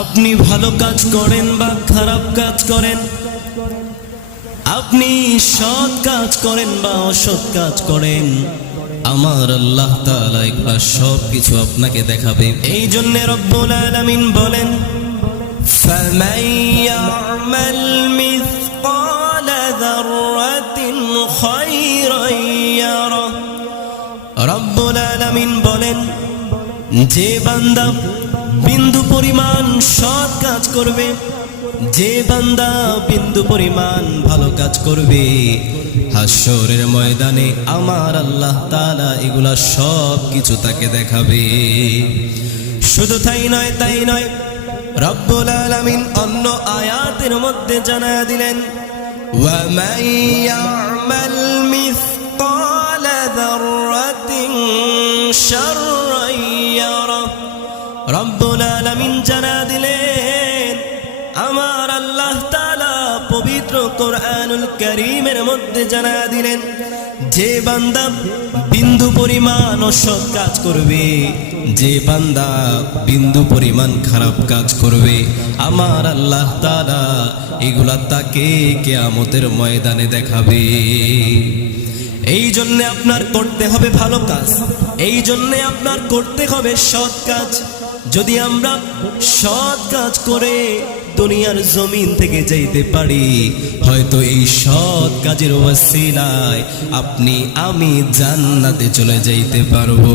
আপনি ভালো কাজ করেন বা খারাপ কাজ করেন, আপনি সৎ কাজ করেন বা অসৎ কাজ করেন, আমার আল্লাহ তাআলা এগুলা সব কিছু আপনাকে দেখাবে। এই জন্য রব্বুল আলামিন বলেন, ফামান ইয়ামাল মিসকালা যাররাতিন খায়রান ইয়ারা। রব্বুল আলামিন বলেন, যে বান্দা বিন্দু পরিমাণ সৎ কাজ করবে, যে বান্দা বিন্দু পরিমাণ ভালো কাজ করবে, হাশরের ময়দানে আমার আল্লাহ তাআলা এগুলা সব কিছু তাকে দেখাবে। শুধু তাই নয়, রব্বুল আলামিন অন্য আয়াতের মধ্যে জানায়া দিলেন, ওয়া মান ইয়ামাল মিসকালা যাররাতিন শাররান ইয়ারা। রব্বুল আলামিন জানায়া দিলেন, আমার আল্লাহ তাআলা পবিত্র কোরআনুল কারীমের মধ্যে জানায়া দিলেন, যে বান্দা বিন্দু পরিমাণ অসৎ কাজ করবে, যে বান্দা বিন্দু পরিমাণ খারাপ কাজ করবে, আমার আল্লাহ তাআলা এগুলা তাকে কিয়ামতের ময়দানে দেখাবে। এই জন্য আপনার করতে হবে ভালো কাজ, এই জন্য আপনার করতে হবে সৎ কাজ। যদি আমরা সৎ কাজ করে দুনিয়ার জমিন থেকে যাইতে পারি, হয়তো এই সৎ কাজের ওয়াসিলায় আপনি আমি জান্নাতে চলে যাইতে পারবো।